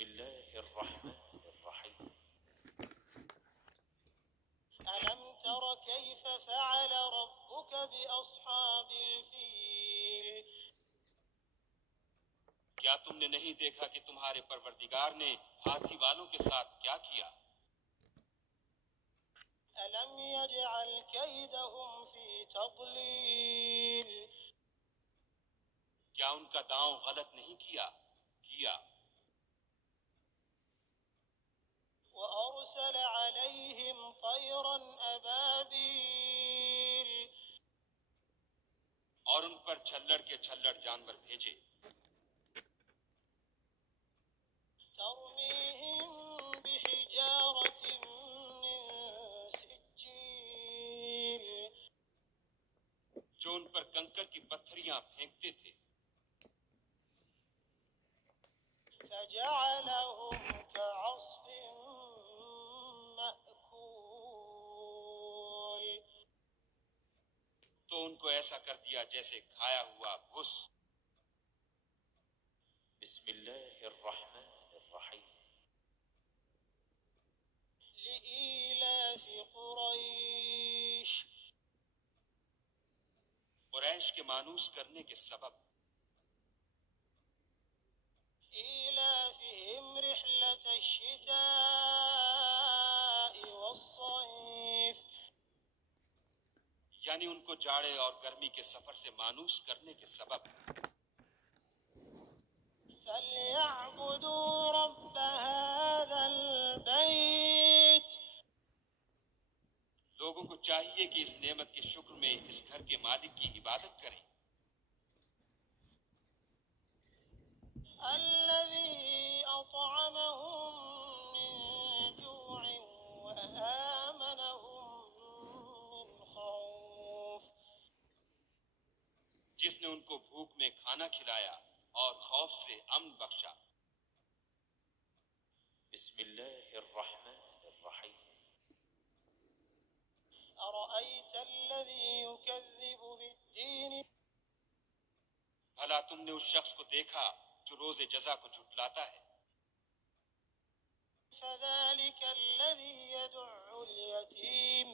بسم الله الرحمن الرحيم. ألم تر كيف فعل ربك بأصحاب الفيل کیا تم نے نہیں دیکھا کہ تمہارے پروردگار نے ہاتھی والوں کے ساتھ کیا کیا؟ ألم يجعل كيدهم في تضليل کیا ان کا داؤں غلط نہیں کیا؟ وأرسل عليهم طيرا أبابيل اور ان پر چھلڑ کے چھلڑ جانور بھیجے، ترميهم بحجارة من سجيل جو ان پر کنکر کی پتھریاں پھینکتے تھے، فجعلهم كعصف مأكول تو ان کو ایسا کر دیا جیسے کھایا ہوا بھس۔ بسم الله الرحمن الرحيم. لإيلاف قريش قریش کے مانوس کرنے کے سبب، إيلافهم رحلة الشتاء والصيف یعنی ان کو جاڑے اور گرمی کے سفر سے مانوس کرنے کے سبب، فليعبدوا رب هذا البيت لوگوں کو چاہیے کہ اس نعمت کے شکر میں اس گھر کے مالک کی عبادت کریں، الذي أطعمهم من جوع وآمنهم من خوف جس نے ان کو بھوک میں کھانا کھلایا اور خوف سے امن بخشا۔ بسم الله الرحمن الرحيم. أرأيت الذي يكذب بالدين بھلا تم نے اس شخص کو دیکھا جو روز جزا کو جھٹلاتا ہے؟ فذلك الذي يدع اليتيم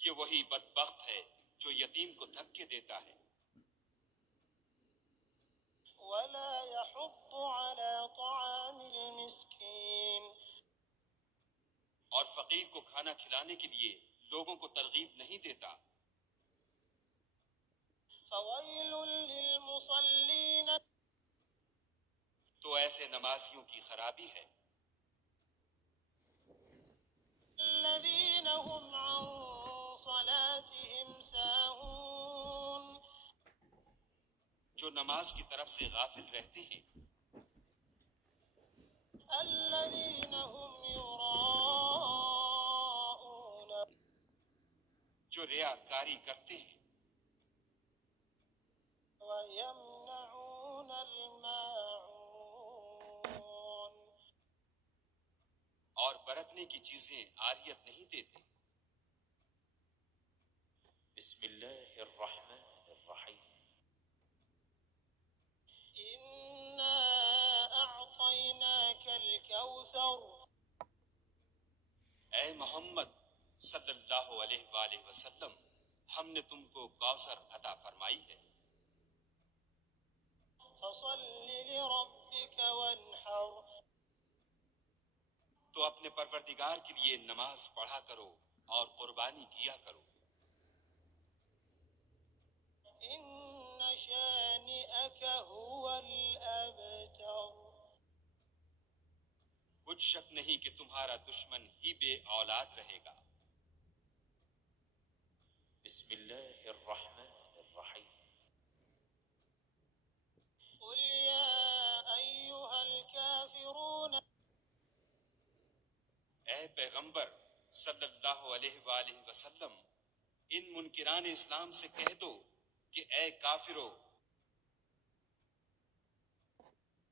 یہ وہی بدبخت ہے جو یتیم کو دھکے دیتا ہے ولا يحض على طعام المسكين اور فقیر کو کھانا کھلانے کے لیے لوگوں کو ترغیب نہیں دیتا۔ فويل للمصلين تو ایسے نمازیوں کی خرابی ہے الذين هم عن صلاتهم ساهون جو نماز کی طرف سے غافل رہتے ہیں، الذين هم يراءون جو ریاکاری کرتے ہیں ويمنعون الماعون اور برتنے کی چیزیں عاریت نہیں دیتے۔ بسم الله الرحمن الرحيم. إنا أعطيناك الكوثر اے محمد صلی اللہ علیہ وآلہ وسلم، ہم نے تم کو کوثر عطا فرمائی ہے، فصل لربك وانحر تو اپنے پروردگار کے لیے نماز پڑھا کرو اور قربانی کیا کرو۔ إن شانئك هو الأبتر کچھ شک نہیں کہ تمہارا دشمن ہی بے اولاد رہے گا۔ بسم الله الرحمن الرحيم. قل يا أيها الكافرون اے پیغمبر صلی اللہ علیہ وآلہ وسلم، ان منکران اسلام سے کہہ دو کہ اے کافرو،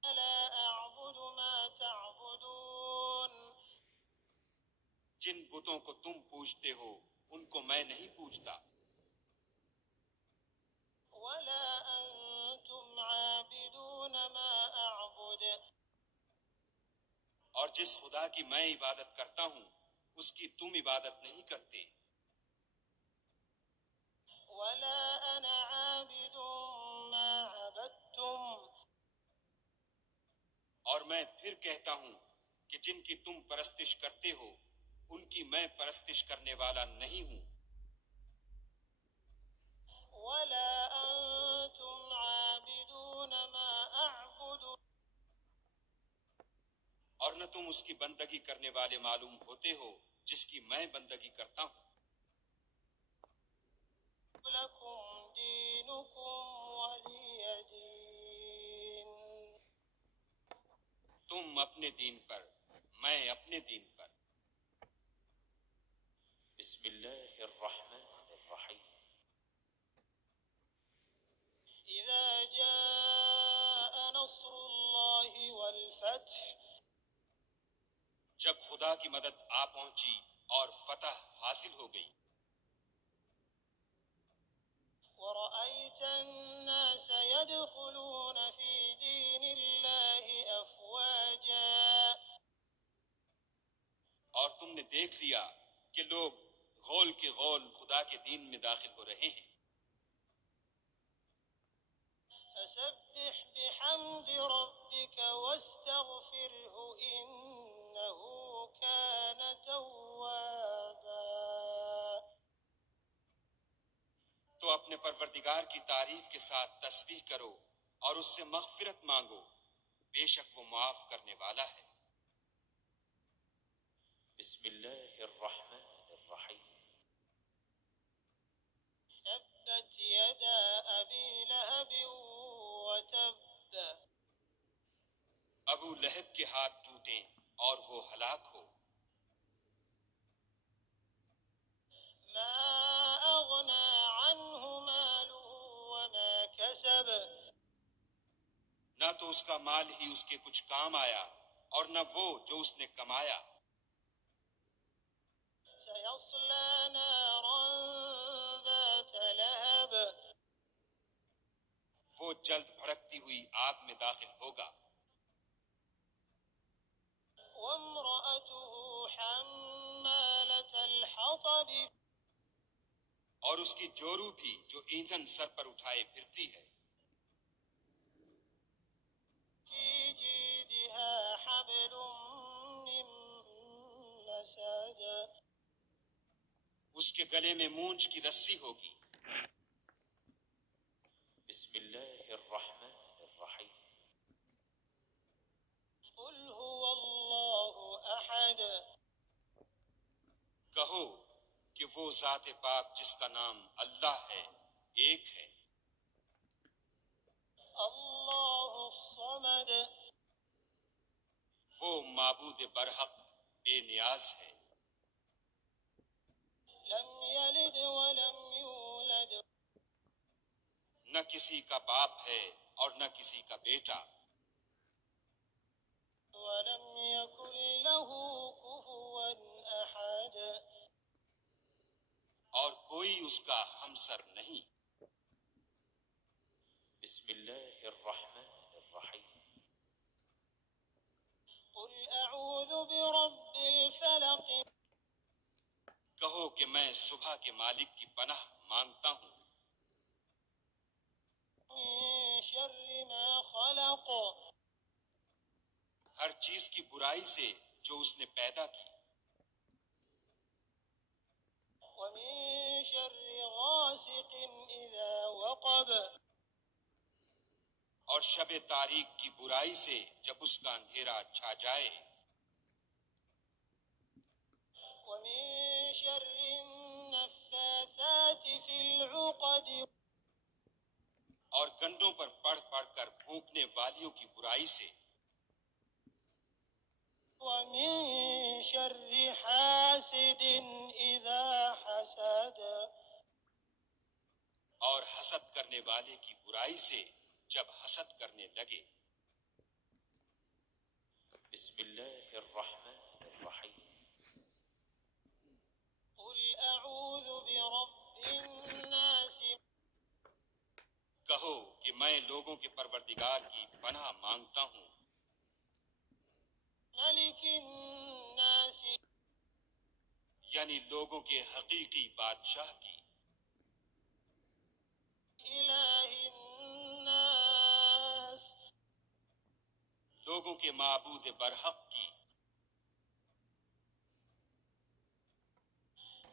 لا أعبد ما تعبدون جن بتوں کو تم پوجتے ہو ان کو میں نہیں پوجتا، ولا أنتم عابدون ما أعبد جس خدا کی میں عبادت کرتا ہوں اس کی تم عبادت نہیں کرتے، ولا أنا عابد ما عبدتم اور میں پھر کہتا ہوں کہ جن کی تم پرستش کرتے ہو ان کی میں پرستش کرنے والا نہیں ہوں، ولا أنتم عابدون ما أعبد اور نہ تم اس کی بندگی کرنے والے معلوم ہوتے ہو جس کی میں بندگی کرتا ہوں۔ لكم دينكم ولي دين۔ تم اپنے دین پر، میں اپنے دین پر۔ بسم الله الرحمن الرحيم إذا جاء نصر الله والفتح جب خدا کی مدد آ پہنچی اور فتح حاصل ہو گئی، ورأيت الناس يدخلون في دين الله أفواجا اور تم نے دیکھ لیا کہ لوگ غول کے غول خدا کے دین میں داخل ہو رہے ہیں، فسبح بحمد ربك واستغفره إنه كان توابا۔ تو اپنے پروردگار کی تعریف کے ساتھ تسبیح کرو اور اس سے مغفرت مانگو، بے شک وہ معاف کرنے والا ہے۔ بسم الله الرحمن الرحيم تبت يدا أبي لهب وتب ابو لہب کے ہاتھ ٹوٹیں اور وہ ہلاک ہو، ما أغنى عنه ماله وما كسب نہ تو اس کا مال ہی اس کے کچھ کام آیا اور نہ وہ جو اس نے کمایا، سيصلى نارا ذات لهب وہ جلد بھڑکتی ہوئی آگ میں داخل ہوگا، وامرأته حمالة الحطب اور اس کی جورو بھی جو ایندھن سر پر اٹھائے پھرتی ہے، في جيدها حبل من مسد اس کے گلے میں مونچھ کی رسی ہوگی۔ بسم الله الرحمن الرحيم قل هو الله أحد کہو کہ وہ ذات پاک جس کا نام اللہ ہے ایک ہے، الله الصمد وہ معبود برحق بے نیاز ہے، لم يلد ولم يولد نہ کسی کا باپ ہے اور نہ کسی کا بیٹا، ولم يكن له كفوا أحد اور کوئی اس کا ہمسر نہیں۔ بسم الله الرحمن الرحيم قل أعوذ برب الفلق کہو کہ میں صبح کے مالک کی پناہ مانگتا ہوں، من شر ما خلق ہر چیز کی برائی سے جو اس نے پیدا کی، ومن شر غاسق إذا وقب اور شب تاریک کی برائی سے جب اس کا اندھیرا چھا جائے، ومن شر النفاثات في العقد اور گنڈوں پر پڑھ پڑھ کر پھونکنے والیوں کی برائی سے، ومن شر حاسد إذا حسد اور حسد کرنے والے کی برائی سے جب حسد کرنے لگے۔ بسم الله الرحمن الرحيم قل أعوذ برب الناس کہو کہ میں لوگوں کے پروردگار کی پناہ مانگتا ہوں، ملك الناس یعنی لوگوں کے حقیقی بادشاہ کی، إله الناس لوگوں کے معبود برحق کی،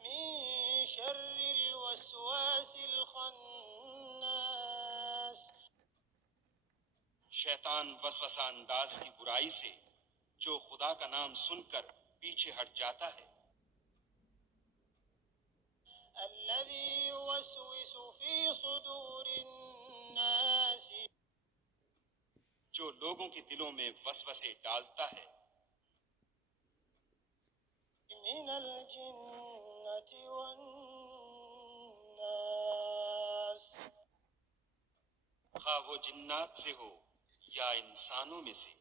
من شر الوسواس الخناس شیطان وسوسہ انداز کی برائی سے جو خدا کا نام سن کر پیچھے ہٹ جاتا ہے، الذي يوسوس في صدور الناس جو لوگوں کے دلوں میں وسوسے ڈالتا ہے، من الجنة والناس خواہ وہ جنات سے ہو یا انسانوں میں سے۔